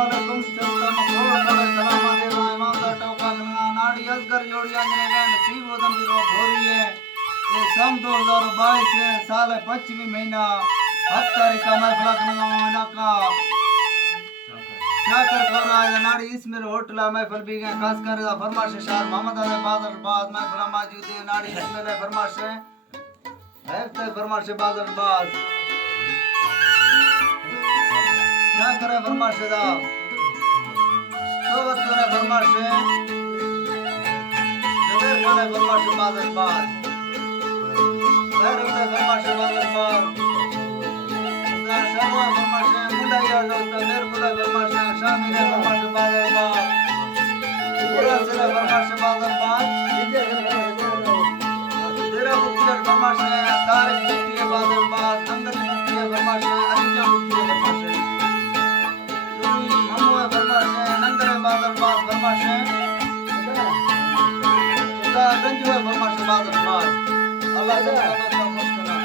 वालेकुम सलाम खोड़ खोड़े सलामा देवा ईमानदार टोका गंगा नाड़ी असगर जोड़िया जने नसीब वदम भी रोक हो रही है ये सन 2022 है साल 25 महीना 7 तारीख का मैं फलक गंगा का चाकर खौरा है नाड़ी इसमें होटल मैं फल भी गए खास कर फरमाश शाह मोहम्मद अली बादर बाद मैं फरमा जुदे नाड़ी इसमें ले फरमाश है ते फरमाश बादर बाद क्या करे फरमाश दा तो वक्त करे फरमाश जबर करे फरमाश बादर बाद खैर होते फरमाश बादर बाद शर्मा फरमाश मुंडा यार तो मेर मुंडा फरमाश शामिल है फरमाश बादर बाद पूरा से फरमाश बादर बाद तेरा मुक्ति फरमाश तारिक मुक्ति बादर बाद संगत मुक्ति फरमाश अलीजा मुक्ति फरमाश मम्मू फरमाश नंगर बादर बाद फरमाश खुदा गंज फरमाश बादर बाद अल्लाह ताला का खुश करा